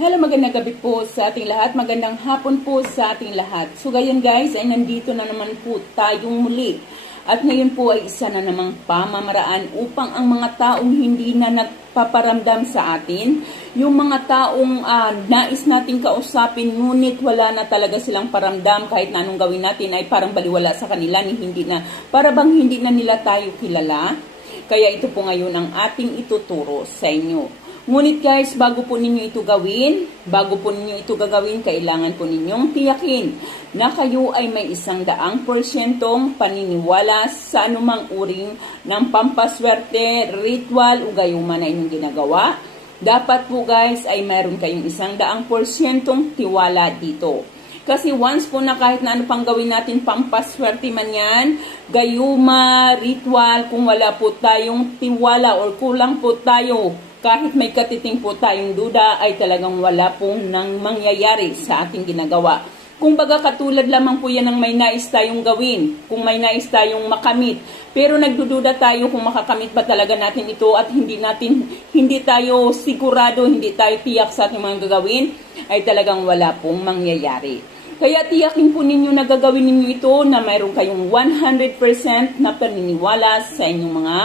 Hello, magandang gabi po sa ating lahat. Magandang hapon po sa ating lahat. So ngayon guys, ay nandito na naman po tayong muli. At ngayon po ay isa na namang pamamaraan upang ang mga taong hindi na nagpaparamdam sa atin, yung mga taong ah, nais nating kausapin ngunit wala na talaga silang paramdam kahit na anong gawin natin ay parang baliwala sa kanila ni hindi na, para bang hindi na nila tayo kilala. Kaya ito po ngayon ang ating ituturo sa inyo. Ngunit guys, bago po ninyo ito gawin, bago po ninyo ito gagawin, kailangan po ninyong tiyakin na kayo ay may isang daang porsyentong paniniwala sa anumang uring ng pampaswerte, ritual o gayuma na inyong ginagawa. Dapat po guys ay mayroon kayong isang daang porsyentong tiwala dito. Kasi once po na kahit na ano pang gawin natin, pampaswerte man yan, gayuma, ritual, kung wala po tayong tiwala or kulang po tayo, kahit may katiting po tayong duda, ay talagang wala pong nang mangyayari sa ating ginagawa. Kung baga katulad lamang po yan ng may nais tayong gawin, kung may nais tayong makamit, pero nagdududa tayo kung makakamit ba talaga natin ito at hindi natin, hindi tayo sigurado, hindi tayo tiyak sa ating mga gagawin, ay talagang wala pong mangyayari. Kaya tiyakin po ninyo na gagawin ninyo ito na mayroon kayong 100% na paniniwala sa inyong mga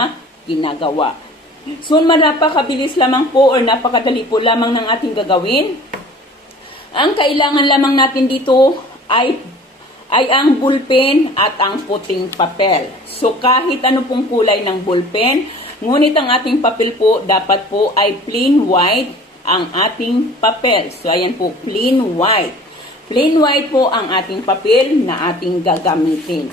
ginagawa. So, napakabilis lamang po or napakadali po lamang ng ating gagawin. Ang kailangan lamang natin dito ay ay ang bulpen at ang puting papel. So kahit ano pong kulay ng bulpen, ngunit ang ating papel po dapat po ay plain white ang ating papel. So ayan po, plain white. Plain white po ang ating papel na ating gagamitin.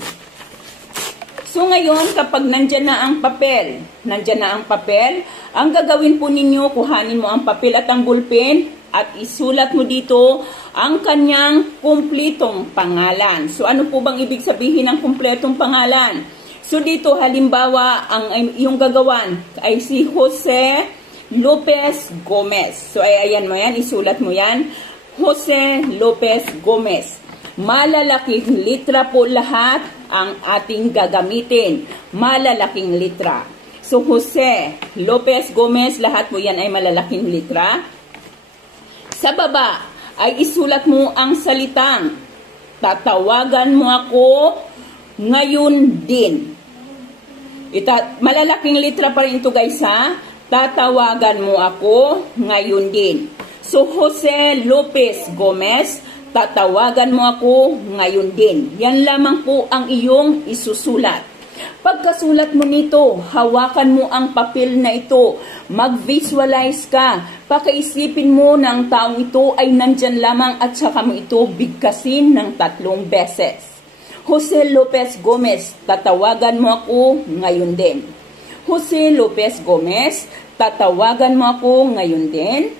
So ngayon, kapag nandyan na ang papel, nandyan na ang papel, ang gagawin po ninyo, kuhanin mo ang papel at ang bulpen at isulat mo dito ang kanyang kumplitong pangalan. So ano po bang ibig sabihin ng kumpletong pangalan? So dito halimbawa, ang yung gagawan ay si Jose Lopez Gomez. So ay ayan mo yan, isulat mo yan. Jose Lopez Gomez. Malalaking litra po lahat ang ating gagamitin. Malalaking litra. So, Jose Lopez Gomez, lahat po yan ay malalaking litra. Sa baba, ay isulat mo ang salitang, tatawagan mo ako ngayon din. Ita, malalaking litra pa rin ito guys ha. Tatawagan mo ako ngayon din. So, Jose Lopez Gomez, tatawagan mo ako ngayon din. Yan lamang po ang iyong isusulat. Pagkasulat mo nito, hawakan mo ang papel na ito. Mag-visualize ka. Pakaisipin mo ang taong ito ay nandyan lamang at saka mo ito bigkasin ng tatlong beses. Jose Lopez Gomez, tatawagan mo ako ngayon din. Jose Lopez Gomez, tatawagan mo ako ngayon din.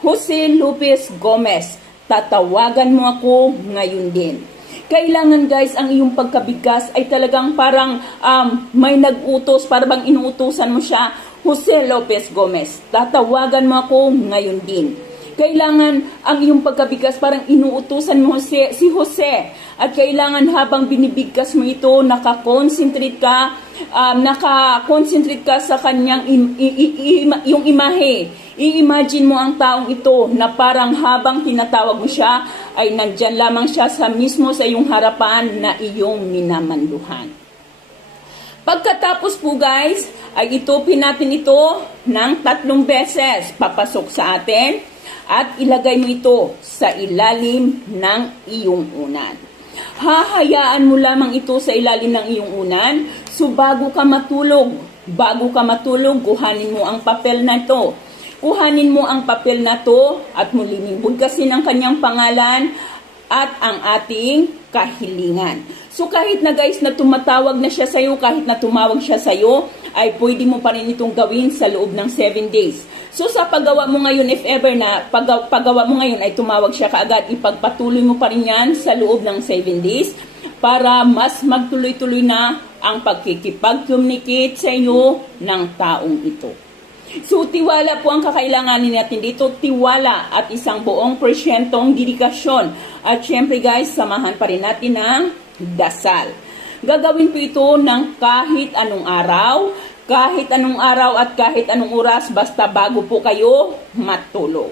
Jose Lopez Gomez, tatawagan mo ako ngayon din. Kailangan guys, ang iyong pagkabigkas ay talagang parang um, may nag-utos, para bang inuutosan mo siya, Jose Lopez Gomez, tatawagan mo ako ngayon din. Kailangan ang iyong pagkabigkas parang inuutusan mo si, si Jose. At kailangan habang binibigkas mo ito, nakakonsentrate ka, um, nakakonsentrate ka sa kanyang im, i, i, yung imahe. I-imagine mo ang taong ito na parang habang tinatawag mo siya, ay nandyan lamang siya sa mismo sa iyong harapan na iyong minamanduhan. Pagkatapos po guys, ay itupin natin ito ng tatlong beses papasok sa atin at ilagay mo ito sa ilalim ng iyong unan. Hahayaan mo lamang ito sa ilalim ng iyong unan. So bago ka matulog, bago ka matulog, kuhanin mo ang papel na ito. Kuhanin mo ang papel na to at muling bugkasin ang kanyang pangalan at ang ating kahilingan. So kahit na guys na tumatawag na siya sa iyo, kahit na tumawag siya sa iyo, ay pwede mo pa rin itong gawin sa loob ng 7 days. So sa paggawa mo ngayon, if ever na paggawa, paggawa mo ngayon ay tumawag siya kaagad, ipagpatuloy mo pa rin yan sa loob ng 7 days para mas magtuloy-tuloy na ang pagkikipag-communicate sa iyo ng taong ito. So, tiwala po ang kakailanganin natin dito. Tiwala at isang buong porsyentong dedikasyon. At syempre guys, samahan pa rin natin ng dasal. Gagawin po ito ng kahit anong araw, kahit anong araw at kahit anong oras, basta bago po kayo matulog.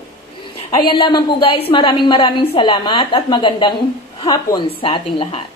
Ayan lamang po guys, maraming maraming salamat at magandang hapon sa ating lahat.